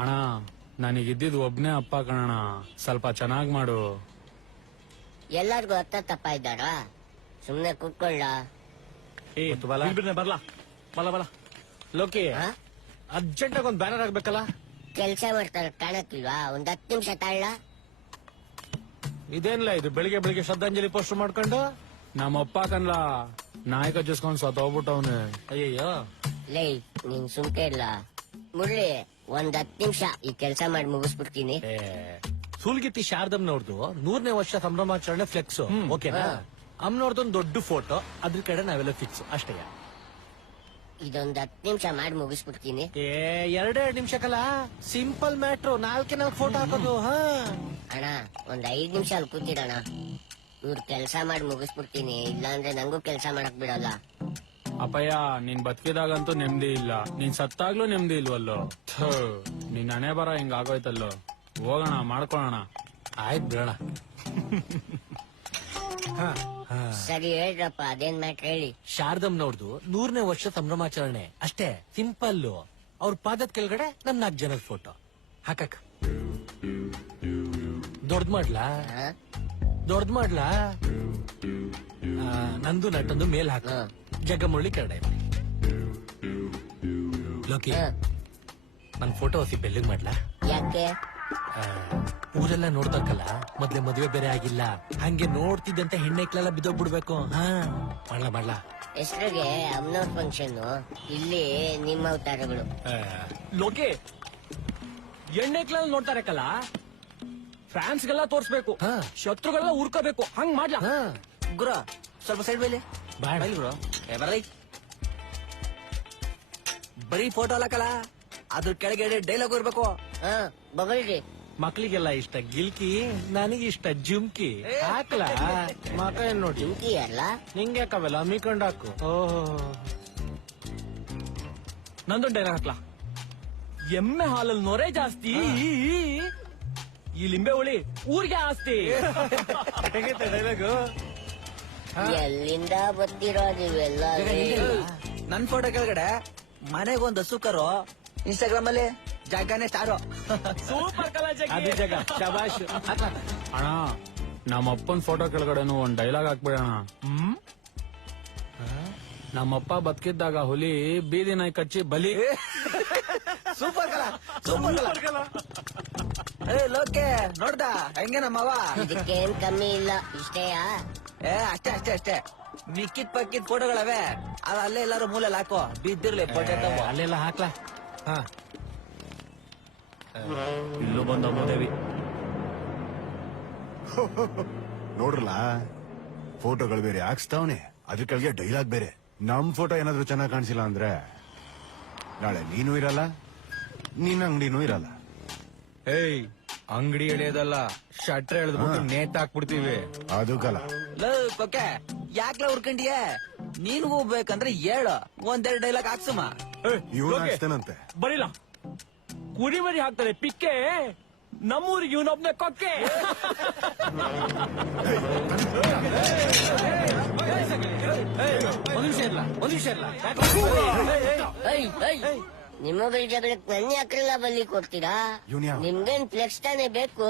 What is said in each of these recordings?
ಅಣ್ಣ ನನಗಿದ್ದಿದ್ ಒಬ್ನೇ ಅಪ್ಪ ಕಣಣ, ಸ್ವಲ್ಪ ಚೆನ್ನಾಗ್ ಮಾಡು. ಎಲ್ಲಾರ್ಗು ತಪ್ಪ ಇದ್ದಾರ, ಸುಮ್ನೆ ಕೂತ್ಕೊಳ್ಳ. ಬರ್ಲಾ ಬಲ ಬಲ ಲೋಕಿ, ಅರ್ಜೆಂಟ್ ಆಗಿ ಒಂದ್ ಬ್ಯಾನರ್ ಆಗ್ಬೇಕಲ್ಲ. ಕೆಲ್ಸ ಮಾಡ್ತಾರ ಕಾಣಕ್ಕಿಲ್ವಾ? ಒಂದ್ 10 ನಿಮಿಷ ತಾಳ. ಇದೇನಿಲ್ಲ ಇದು ಬೆಳಿಗ್ಗೆ ಬೆಳಿಗ್ಗೆ ಶ್ರದ್ಧಾಂಜಲಿ ಪೋಸ್ಟರ್ ಮಾಡ್ಕೊಂಡು. ನಮ್ಮಪ್ಪ ಕನ್ಲ ನಾಯಕ ಜಸ್ಕೊಂಡ್ ಸತ್ತೋಗ್ಬಿಟ್ಟವ್ನೆ. ಅಯ್ಯಯ್ಯೋ, ಲೇ ನೀನ್ ಸುಮ್ಕೆ ಇಲ್ಲ. ಮುರಳಿ, ಒಂದ್ 10 ನಿಮಿಷ ಈ ಕೆಲ್ಸ ಮಾಡಿ ಮುಗಿಸ್ಬಿಡ್ತೀನಿ. ಸೂಲ್ಗಿತ್ತಿ ಶಾರದಮ್ನವ್ರದ್ದು 100ನೇ ವರ್ಷ ಸಂಭ್ರಮಾಚರಣೆ ಫ್ಲೆಕ್ಸ್ ಓಕೆನಾ? ಅಮ್ನವ್ರದೊಂದು ದೊಡ್ಡ ಫೋಟೋ, ಅದ್ರ ಕಡೆ ನಾವೆಲ್ಲ ಫಿಕ್ಸ್ ಅಷ್ಟೇ. ಇದೊಂದ್ 10 ನಿಮಿಷ ಮಾಡಿ ಮುಗಿಸ್ಬಿಡ್ತೀನಿ. 2 ನಿಮಿಷಕ್ಕಲ್ಲ, ಸಿಂಪಲ್ ಮ್ಯಾಟ್ರು. 4 ಫೋಟೋ ಹಾಕೋದು. ಅಣ್ಣ ಒಂದ್ 5 ನಿಮಿಷ ಅಲ್ಲಿ ಕೂತಿರಣ. ಇವ್ರ ಕೆಲ್ಸ ಮಾಡಿ ಮುಗಿಸ್ಬಿಡ್ತೀನಿ, ಇಲ್ಲಾಂದ್ರೆ ನಂಗೂ ಕೆಲ್ಸ ಮಾಡಕ್ ಬಿಡಲ್ಲ. ಅಪ್ಪಯ್ಯ, ನೀನ್ ಬದುಕಿದಾಗಂತೂ ನೆಮ್ಮದಿ ಇಲ್ಲ, ನೀನ್ ಸತ್ತಾಗ್ಲೂ ನೆಮ್ಮದಿ ಇಲ್ವಲ್ಲೋ. ಥು, ನಿನ್ ಹಣೆ ಬರ ಹಿಂಗ ಆಗೋಯ್ತಲ್ಲೋ. ಹೋಗೋಣ, ಮಾಡ್ಕೊಳ್ಳೋಣ. ಆಯ್ತು ಬಿಡೋಣ. ಸರಿ ಹೇಳ್ರಪ್ಪ, ಅದೇನ್ ಮ್ಯಾಟ್ರ್ ಹೇಳಿ. ಶಾರದಮ್ನವ್ರದ್ದು 100ನೇ ವರ್ಷ ಸಂಭ್ರಮಾಚರಣೆ ಅಷ್ಟೇ, ಸಿಂಪಲ್. ಅವ್ರ ಪಾದದ ಕೆಳಗಡೆ ನಮ್ 4 ಜನದ ಫೋಟೋ ಹಾಕಕ್. ದೊಡ್ಡ ಮಾಡ್ಲಾ? ದೊಡ್ಡ ಮಾಡ್ಲಾ? ನಂದು ನಟಂದು ಮೇಲ್ ಹಾಕ. ಜಗಮುರಳಿ ಕರಡೆ ಲೋಕಿ, ನನ್ ಫೋಟೋ ಹೊಸಿ ಬೆಲ್ಲಿಗ್ ಮಾಡ್ಲಾ? ಯಾಕೆ? ಊರೆಲ್ಲ ನೋಡ್ಬೇಕಲ್ಲ, ಮೊದ್ಲೇ ಮದ್ವೆ ಬೇರೆ ಆಗಿಲ್ಲ, ಹಂಗೆ ನೋಡ್ತಿದ್ದಂತೆ ಹೆಣ್ಣೆಕ್ಲೆಲ್ಲ ಬಿದ್ದೋಗ್ಬಿಡ್ಬೇಕು. ಮಾಡ್ಲಾ ಮಾಡ್ಲಾ? ಹೆಸ್ರಿಗೆ ಅಮ್ನವ್ರ ಫಂಕ್ಷನ್, ಇಲ್ಲಿ ನಿಮ್ಮ ಅವತಾರಗಳು. ಲೋಕಿ, ಎಣ್ಣೆಕ್ಲೆಲ್ಲ ನೋಡ್ತಾರೆ ಕಲ್ಲ, ಫ್ಯಾನ್ಸ್ಗೆಲ್ಲ ತೋರ್ಸ್ಬೇಕು, ಶತ್ರುಗಳೆಲ್ಲ ಉರ್ಕೋಬೇಕು, ಹಂಗ್ ಮಾಡ್ಲಾ? ಗುರು ಸ್ವಲ್ಪ ಸೈಡ್ ಬೈಲಿ. ಬಾಯ್ ಗುರು ಬರಲಿ. ಬರೀ ಫೋಟೋ ಅಲ್ಲಕಲ್ಲ, ಅದ್ರ ಕೆಳಗಡೆ ಡೈಲಾಗ್ ಇರ್ಬೇಕು. ಬಗಳ್ರಿ. ಮಕ್ಳಿಗೆಲ್ಲ ಇಷ್ಟ ಗಿಲ್ಕಿ, ನನಗಿಷ್ಟ ಜುಮ್ಕಿ. ಹಾಕ್ಲಾ? ಮಕ ಏನ್ ನೋಡಿ ಜುಮ್ಕಿ ಅಲ್ಲ, ನಿಂಗೆ ಯಾಕವೆಲ್ಲ ಅಮ್ಮಿಕೊಂಡ್ ಹಾಕು. ಓಹೋ, ನಂದೊಂದು ಡೈಲಾಗ್ ಹಾಕ್ಲಾ? ಎಮ್ಮೆ ಹಾಲಲ್ಲಿ ನೊರೆ ಜಾಸ್ತಿ, ಈ ಲಿಂಬೆ ಹುಳಿ ಊರಿಗೆ ಆಸ್ತಿ. ಡೈಲಾಗು ಎಲ್ಲಿಂದ ಬಂದಿರೋದು ಇವೆಲ್ಲ? ನನ್ ಫೋಟೋ ಕೆಳಗಡೆ ಮನೆಗೊಂದು ಹಸು ಕರು, ಇನ್ಸ್ಟಾಗ್ರಾಮ್ ಅಲ್ಲಿ ಜಾಗನೇ ಸ್ಟಾರು. ಸೂಪರ್ ಕಲಾ ಜಗ ಶಬಾಷ್. ಅಣ್ಣ, ನಮ್ಮಪ್ಪನ್ ಫೋಟೋ ಕೆಳಗಡೆನು ಒಂದ್ ಡೈಲಾಗ್ ಹಾಕ್ಬಿಡೋಣ. ನಮ್ಮಪ್ಪ ಬದುಕಿದ್ದಾಗ ಹುಲಿ, ಬೀದಿ ನಾಯಿ ಕಚ್ಚಿ ಬಲಿ. ಸೂಪರ್ ಕಲಾ, ಸೂಪರ್ ಕಲಾ. ಲೋಕೆ ನೋಡ್ದ ಹೆಂಗೆ ನಮ್ಮವ? ಇದಕ್ಕೇನ್ ಕಮ್ಮಿ ಇಲ್ಲ, ಇಷ್ಟೇಯಾ? ಅಷ್ಟೇ ಅಷ್ಟೇ ಅಷ್ಟೇ. ಮಿಕ್ಕಿದ್ ಪಕ್ಕಿದ್ ಫೋಟೋಗಳವೆ, ಅದ್ ಅಲ್ಲೇ ಎಲ್ಲಾರು ಮೂಲೆಲ್ಲ ಹಾಕೋ, ಬಿದ್ದಿರ್ಲಿ ಫೋಟೋ. ಅಲ್ಲೆಲ್ಲ ಹಾಕ್ಲಾ? ಇಲ್ಲೂ ಬಂದ ಮೋದೇವಿ ನೋಡ್ರಲ್ಲ, ಫೋಟೋಗಳು ಬೇರೆ ಹಾಕ್ಸ್ತಾವನೆ, ಅದ್ರ ಕೆಳಗೆ ಡೈಲಾಗ್ ಬೇರೆ. ನಮ್ ಫೋಟೋ ಏನಾದ್ರು ಚೆನ್ನಾಗ್ ಕಾಣಿಸಿಲ್ಲ ಅಂದ್ರೆ ನಾಳೆ ನೀನು ಇರಲ್ಲ, ನಿನ್ನ ಅಂಗಡಿನೂ ಇರಲ್ಲ. ಏಯ್, ಅಂಗಡಿ ಎಳೆಯೋದಲ್ಲ, ಶಟ್ರ್ ಎಳೆದ್ಬಿಟ್ಟು ನೇತ್ ಹಾಕ್ಬಿಡ್ತೀವಿ. ಅದು ಕಲ. ಕೊಕ್ಕೆ ಯಾಕ್ಲ ಹುಡ್ಕೊಂಡಿಯ? ನೀನು ಹೋಗ್ಬೇಕಂದ್ರೆ ಹೇಳು, ಒಂದೆರಡು ಡೈಲಾಗ್ ಹಾಕ್ಸುಮ. ಇವನು ಹಾಕ್ತಾನಂತೆ. ಬರೀಲ ಕುರಿ ಮರಿ ಹಾಕ್ತಾರೆ ಪಿಕ್ಕೆ, ನಮ್ಮೂರಿಗೆ ಇವನೊಬ್ನೇ ಕೊಕ್ಕೆ. ಒಂದ್ ನಿಮಿಷ ಇರ್ಲ. ನಿಮ್ಮಗಳ ಜಗಳಕ್ಕೆ ನನ್ನ ಯಾಕ್ರೆಲ್ಲ ಬಲಿ ಕೊಡ್ತೀರಾ? ನಿಮ್ಗೇನ್ ಫ್ಲೆಕ್ಸ್ ತಾನೇ ಬೇಕು?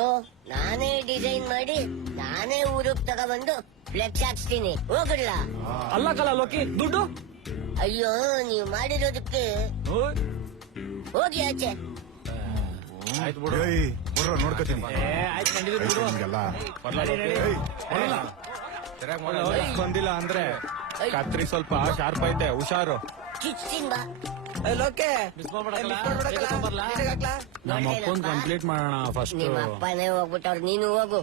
ನಾನೇ ಡಿಸೈನ್ ಮಾಡಿ, ನಾನೇ ಊರಿಗೆ ತಗೊಬಂದು ಫ್ಲೆಕ್ಸ್ ಹಾಕ್ಸ್ತೀನಿ, ಹೋಗಲ್ಲ? ಅಲ್ಲ ಕಲ ಲೋಕಿ, ದುಡ್ಡು? ಅಯ್ಯೋ, ನೀವು ಮಾಡಿರೋದಕ್ಕೆ ಹೋಗಿ ಆಚೆ. ಆಯ್ತು ಬಿಡು, ನೋಡ್ಕೋತೀನಿ. ಬಂದಿಲ್ಲ ಅಂದ್ರೆ ಕತ್ರಿ ಸ್ವಲ್ಪ ಶಾರ್ಪ್ ಐತೆ, ಹುಷಾರು. ಕಿಚ್ಚಿಂಗ್ ಬಾ. ಲೋಕೆ ನಮ್ಮಪ್ಪನ್ ಕಂಪ್ಲೀಟ್ ಮಾಡೋಣ ಫಸ್ಟ್. ನಿಮ್ಮ ಅಪ್ಪನೇ ಹೋಗ್ಬಿಟ್ಟವ್ರು, ನೀನು ಹೋಗು.